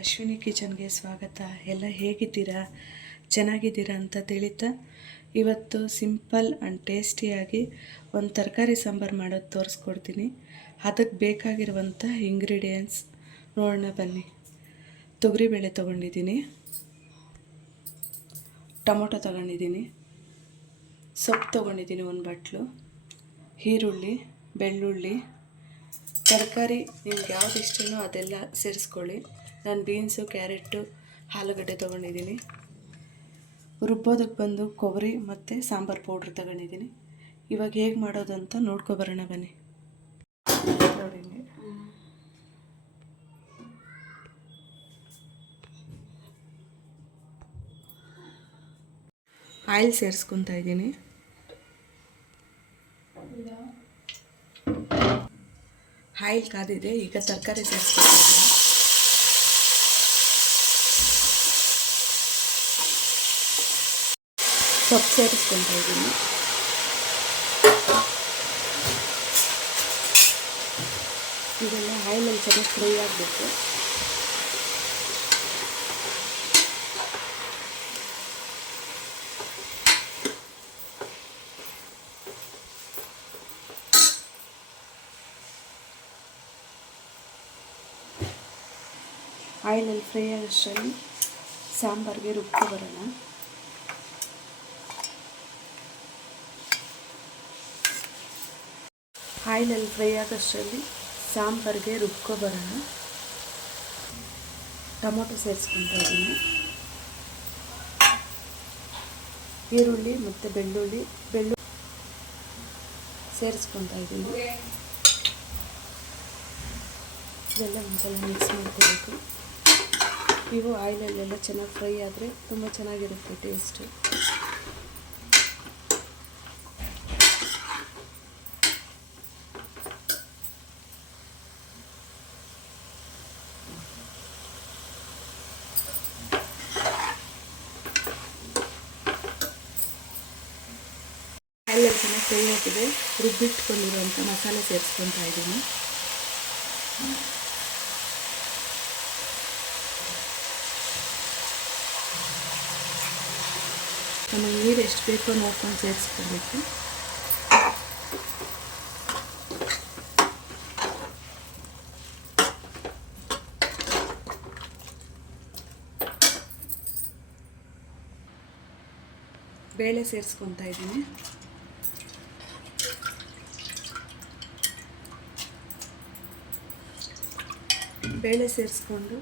ಅಶ್ವಿನಿ ಕಿಚನ್ಗೆ ಸ್ವಾಗತ. ಎಲ್ಲ ಹೇಗಿದ್ದೀರಾ? ಚೆನ್ನಾಗಿದ್ದೀರಾ ಅಂತ ತಿಳಿತಾ ಇವತ್ತು ಸಿಂಪಲ್ ಆ್ಯಂಡ್ ಟೇಸ್ಟಿಯಾಗಿ ಒಂದು ತರಕಾರಿ ಸಾಂಬಾರು ಮಾಡೋದು ತೋರಿಸ್ಕೊಡ್ತೀನಿ. ಅದಕ್ಕೆ ಬೇಕಾಗಿರುವಂಥ ಇಂಗ್ರೀಡಿಯೆಂಟ್ಸ್ ನೋಡೋಣ ಬನ್ನಿ. ತೊಗರಿಬೇಳೆ ತೊಗೊಂಡಿದ್ದೀನಿ, ಟೊಮೊಟೊ ತೊಗೊಂಡಿದ್ದೀನಿ, ಸೊಪ್ಪು ತೊಗೊಂಡಿದ್ದೀನಿ ಒಂದು ಬಟ್ಲು, ಈರುಳ್ಳಿ, ಬೆಳ್ಳುಳ್ಳಿ, ತರಕಾರಿ ನಿಮ್ಗೆ ಯಾವ್ದು ಇಷ್ಟನೋ ಅದೆಲ್ಲ ಸೇರಿಸ್ಕೊಳ್ಳಿ. ನಾನು ಬೀನ್ಸು, ಕ್ಯಾರೆಟು, ಆಲೂಗಡ್ಡೆ ತೊಗೊಂಡಿದ್ದೀನಿ. ರುಬ್ಬೋದಕ್ಕೆ ಬಂದು ಕೊಬ್ಬರಿ ಮತ್ತು ಸಾಂಬಾರು ಪೌಡ್ರ್ ತೊಗೊಂಡಿದ್ದೀನಿ. ಇವಾಗ ಹೇಗೆ ಮಾಡೋದು ಅಂತ ನೋಡ್ಕೊಬರೋಣ ಬನ್ನಿ. ನೋಡಿ, ಆಯಿಲ್ ಸೇರಿಸ್ಕೊತಾ ಇದ್ದೀನಿ. ಆಯಿಲ್ ಕಾದಿದೆ, ಈಗ ತರಕಾರಿ ಸೇರಿಸ್ಕೊತಾ ಇದ್ದೀನಿ. ಸೊಪ್ಪು ಸೇರಿಸ್ಕೊತಾ ಇದ್ದೀನಿ. ಇದೆಲ್ಲ ಆಯಿಲಲ್ಲಿ ಚೆನ್ನಾಗಿ ಫ್ರೈ ಆಗಬೇಕು. ಆಯಿಲಲ್ಲಿ ಫ್ರೈ ಆಗೋಷ್ಟರಲ್ಲಿ ಸಾಂಬಾರಿಗೆ ರುಬ್ಕೊ ಬರೋಣ. ಆಯಿಲಲ್ಲಿ ಫ್ರೈ ಆಗೋಷ್ಟರಲ್ಲಿ ಸಾಂಬಾರಿಗೆ ರುಬ್ಕೊ ಬರೋಣ. ಟೊಮೊಟೊ ಸೇರಿಸ್ಕೊತಾ ಇದ್ದೀನಿ, ಈರುಳ್ಳಿ ಮತ್ತು ಬೆಳ್ಳುಳ್ಳಿ ಸೇರಿಸ್ಕೊತಾ ಇದ್ದೀನಿ. ಇದೆಲ್ಲ ಒಂದ್ಸಲ ಮಿಕ್ಸ್ ಮಾಡ್ಕೋಬೇಕು. ಇವು ಆಯಿಲಲ್ಲೆಲ್ಲ ಚೆನ್ನಾಗಿ ಫ್ರೈ ಆದರೆ ತುಂಬ ಚೆನ್ನಾಗಿರುತ್ತೆ ಟೇಸ್ಟು. ಆಯಿಲಲ್ಲಿ ಚೆನ್ನಾಗಿ ಫ್ರೈ ಆಗಿದೆ. ರುಬ್ಬಿಟ್ಕೊಂಡಿರುವಂಥ ಮಸಾಲೆ ಸೇರಿಸ್ಕೊತಾ ಇದ್ದೀನಿ. ನಮಗೆ ನೀರು ಎಷ್ಟು ಬೇಕೋ ನೋಡ್ಕೊಂಡು ಸೇರಿಸ್ಕೊಳ್ಬೇಕು. ಬೇಳೆ ಸೇರಿಸ್ಕೊತಾ ಇದ್ದೀನಿ. ಬೇಳೆ ಸೇರಿಸ್ಕೊಂಡು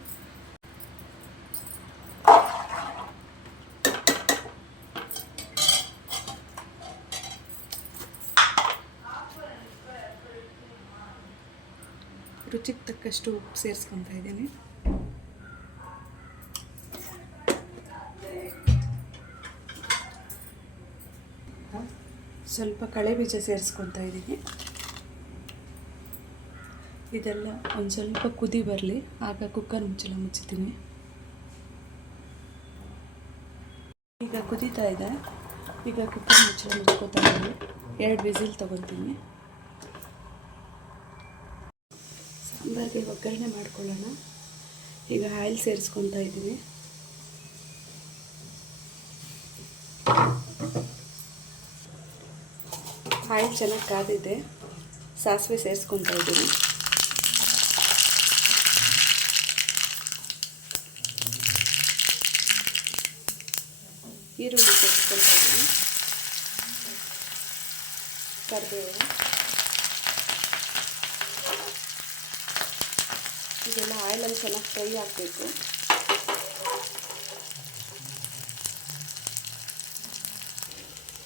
ರುಚಿಗೆ ತಕ್ಕಷ್ಟು ಉಪ್ಪು ಸೇರಿಸ್ಕೊತಾ ಇದ್ದೀನಿ. ಸ್ವಲ್ಪ ಕಳೆ ಬೀಜ ಸೇರಿಸ್ಕೊತಾ ಇದ್ದೀನಿ. ಇದೆಲ್ಲ ಒಂದು ಸ್ವಲ್ಪ ಕುದಿ ಬರಲಿ, ಆಗ ಕುಕ್ಕರ್ ಮುಚ್ಚಳ ಮುಚ್ಚುತ್ತೀನಿ. ಈಗ ಕುದೀತಾ ಇದೆ. ಈಗ ಕುಕ್ಕರ್ ಮುಚ್ಚಳ ಮುಚ್ಕೋತಾ ಇದ್ದೀನಿ. 2 ವಿಸಿಲ್ ತೊಗೊತೀನಿ. ಸಾಂಬಾರಿಗೆ ಒಗ್ಗರಣೆ ಮಾಡ್ಕೊಳ್ಳೋಣ. ಈಗ ಆಯಿಲ್ ಸೇರಿಸ್ಕೊತಾ ಇದ್ದೀನಿ. ಆಯಿಲ್ ಚೆನ್ನಾಗಿ ಕಾದಿದೆ. ಸಾಸಿವೆ ಸೇರಿಸ್ಕೊತಾ ಇದ್ದೀನಿ. ಈರುಳ್ಳಿ ಸೇರಿಸ್ಕೊತಾ ಇದ್ದೀನಿ. ಕರಿಬೇವು, ಇದೆಲ್ಲ ಆಯಿಲಲ್ಲಿ ಚೆನ್ನಾಗಿ ಫ್ರೈ ಆಗಬೇಕು.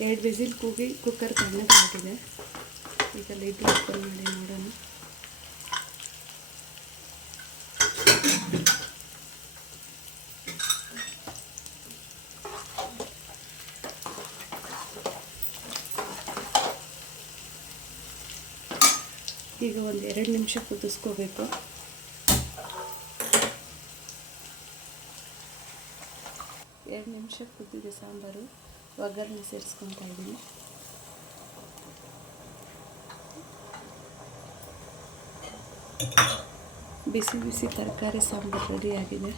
ಎರಡು ವಿಸಿಲ್ ಕೂಗಿ ಕುಕ್ಕರ್ ತಣ್ಣಗಾಗಿದೆ. ಈಗ ಲಿಡ್ ಓಪನ್ ಮಾಡಿ ನೋಡೋಣ. ಈಗ ಒಂದು 2 ನಿಮಿಷ ಕುದಿಸ್ಕೋಬೇಕು. ಕುದ್ದಿದೆ ಸಾಂಬಾರು. ಒಗ್ಗರಣೆ ಸೇರಿಸ್ಕೊತಾ ಇದ್ದೀನಿ. ಬಿಸಿ ಬಿಸಿ ತರಕಾರಿ ಸಾಂಬಾರು ರೆಡಿಯಾಗಿದೆ.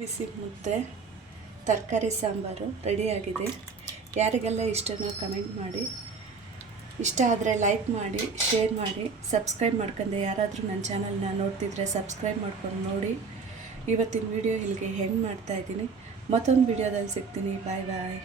ಬಿಸಿ ಮುದ್ದೆ ತರಕಾರಿ ಸಾಂಬಾರು ರೆಡಿಯಾಗಿದೆ. ಯಾರಿಗೆಲ್ಲ ಇಷ್ಟನೋ ಕಮೆಂಟ್ ಮಾಡಿ, ಇಷ್ಟ ಆದರೆ ಲೈಕ್ ಮಾಡಿ, ಶೇರ್ ಮಾಡಿ, ಸಬ್ಸ್ಕ್ರೈಬ್ ಮಾಡ್ಕೊಂಡು ಯಾರಾದರೂ ನನ್ನ ಚಾನಲ್ನ ನೋಡ್ತಿದ್ರೆ ಸಬ್ಸ್ಕ್ರೈಬ್ ಮಾಡ್ಕೊಂಡು ನೋಡಿ. ಇವತ್ತಿನ ವಿಡಿಯೋ ಇಲ್ಲಿಗೆ ಹೆಂಗೆ ಮಾಡ್ತಾಯಿದ್ದೀನಿ. ಮತ್ತೊಂದು ವಿಡಿಯೋದಲ್ಲಿ ಸಿಗ್ತೀನಿ. ಬಾಯ್ ಬಾಯ್.